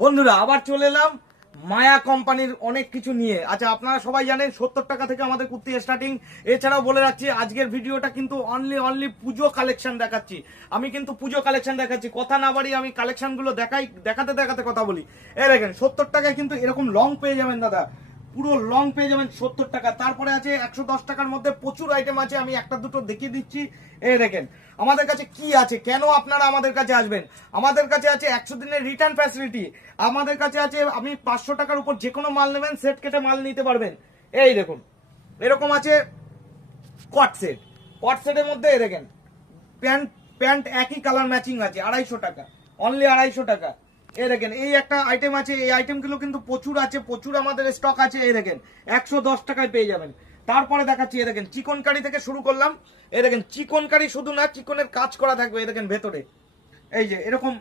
বন্ধুরা আবার চলে এলাম মায়া কোম্পানির অনেক কিছু নিয়ে। আচ্ছা, আপনারা সবাই জানেন 70 টাকা থেকে আমাদের কুর্তি স্টার্টিং। এছাড়াও বলে রাখছি আজকের ভিডিওটা কিন্তু অনলি পুজো কালেকশন দেখাচ্ছি। আমি কিন্তু পুজো কালেকশন দেখাচ্ছি, কথা না বাড়ি আমি কালেকশন গুলো দেখাতে দেখাতে কথা বলি। এই দেখেন 70 টাকায় কিন্তু এরকম লং পেয়ে যাবেন দাদা, পুরো লং পেয়ে যাবেন 70 টাকা। তারপরে আছে 110 টাকার মধ্যে প্রচুর আইটেম আছে, আমি একটা দুটো দেখিয়ে দিচ্ছি। এই দেখেন আমাদের কাছে কি আছে, কেন আপনারা আমাদের কাছে আসবেন। আমাদের কাছে আছে 100 দিনের রিটার্ন ফ্যাসিলিটি। আমাদের কাছে আছে আপনি 500 টাকার উপর যে কোনো মাল নেবেন সেট কেটে মাল নিতে পারবেন। এই দেখুন এরকম আছে কট সেট। কট সেটের মধ্যে এই দেখেন প্যান্ট প্যান্ট একই কালার ম্যাচিং আছে 250 টাকা, অনলি 250 টাকা। এই দেখেন এই একটা আইটেম আছে, এই আইটেমগুলো কিন্তু প্রচুর আছে, প্রচুর আমাদের স্টক আছে। এই দেখেন 110 টাকায় পেয়ে যাবেন। তারপরে দেখাচ্ছি এই দেখেন চিকন কারি থেকে শুরু করলাম। এই দেখেন চিকন কারি শুধু না, চিকনের কাজ করা থাকবে। এই দেখেন ভেতরে এই যে এরকম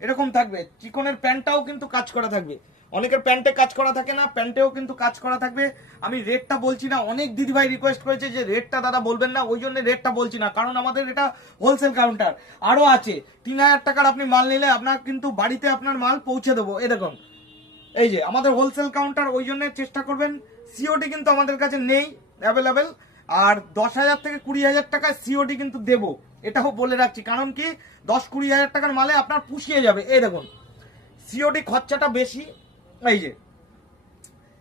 এরকম থাকবে, চিকনের প্যান্টটাও কিন্তু কাজ করা থাকবে। অনেকের প্যান্টে কাজ করা থাকে না, প্যান্টেও কিন্তু কাজ করা থাকবে। আমি রেটটা বলছি না, অনেক দিদিভাই রিকোয়েস্ট করেছে যে রেটটা দাদা বলবেন না, ওই জন্য রেটটা বলছি না, কারণ আমাদের এটা হোলসেল কাউন্টার। আরো আছে 3000 টাকার আপনি মাল নিলে আপনার কিন্তু বাড়িতে আপনার মাল পৌঁছে দেবো। এই দেখুন এই যে আমাদের হোলসেল কাউন্টার, ওই জন্য চেষ্টা করবেন। সিওডি কিন্তু আমাদের কাছে নেই অ্যাভেলেবেল, আর 10,000 থেকে 20,000 টাকায় সিওডি কিন্তু দেবো, এটাও বলে রাখছি। কারণ কি 10-20 হাজার টাকার মালে আপনার পুষিয়ে যাবে। এই দেখুন সিওডি খরচাটা বেশি। এই যে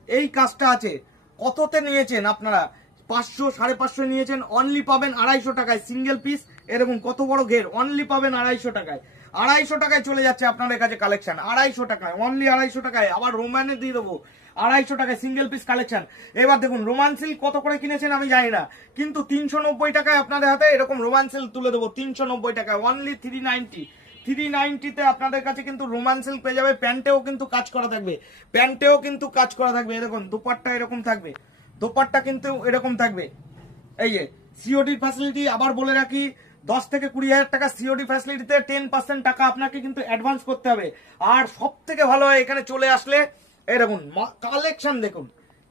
এই কাজটা আছে, কততে নিয়েছেন আপনারা? 500 550 নিয়েছেন, অনলি পাবেন 250 টাকায় সিঙ্গেল পিস। এরকম কত বড় ঘের, অনলি পাবেন 250 টাকায়। 250 টাকায় চলে যাচ্ছে আপনাদের কাছে কালেকশন, 250 টাকায়, অনলি 250 টাকায়। আবার রোমানে দিয়ে দেবো 250 টাকায় সিঙ্গেল পিস কালেকশন। এবার দেখুন রোমান সিল্ক কত করে কিনেছেন আমি জানি না, কিন্তু 390 টাকায় আপনাদের হাতে এরকম রোমান সিল্ক তুলে দেবো। 390 টাকায়, অনলি 390 আপনাদের কাছে কিন্তু রোমান সিল্ক পেয়ে যাবে। প্যান্টেও কিন্তু কাজ করা থাকবে, প্যান্টেও কিন্তু কাজ করা থাকবে। দেখুন দুপাট্টা এরকম থাকবে, দোপাট্টা কিন্তু এরকম থাকবে। এই যে সিওডি ফ্যাসিলিটি আবার বলে রাখি, 10 থেকে 20,000 টাকা সিওডি ফ্যাসিলিটিতে 10% টাকা আপনাকে কিন্তু অ্যাডভান্স করতে হবে। আর সব থেকে ভালো হয় এখানে চলে আসলে এই দেখুন কালেকশন দেখুন,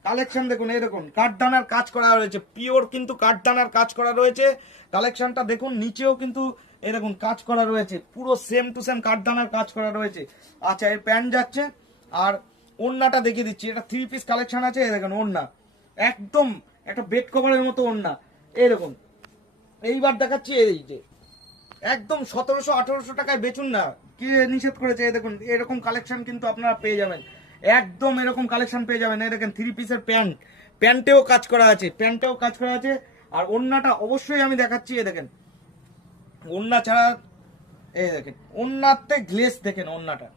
কালেকশন দেখুন। এই দেখুন কাঠদানার কাজ করা রয়েছে, পিওর কিন্তু কাঠদানার কাজ করা রয়েছে। কালেকশনটা দেখুন, নিচেও কিন্তু এই দেখুন কাজ করা রয়েছে, পুরো সেম টু সেম কাঠদানার কাজ করা রয়েছে। আচ্ছা এর প্যান্ট যাচ্ছে, আর ওড়নাটা দেখিয়ে দিচ্ছি। এটা 3 পিস কালেকশন আছে। এই দেখুন ওড়না একদম একটা বেড কভারের মতো ওড়না এরকম। এইবার দেখাচ্ছি এই যে একদম 1700-1800 টাকায় বেচুন না, কি নিষেধ করেছে। এই দেখুন এরকম কালেকশন কিন্তু আপনারা পেয়ে যাবেন, একদম এরকম কালেকশন পেয়ে যাবেন। এই দেখেন 3 পিসের প্যান্ট, প্যান্টেও কাজ করা আছে, প্যান্টেও কাজ করা আছে। আর ওড়নাটা অবশ্যই আমি দেখাচ্ছি। এই দেখেন ওড়না ছাড়া, এই দেখেন ওড়নাতে গ্লেস দেখেন ওড়নাটা,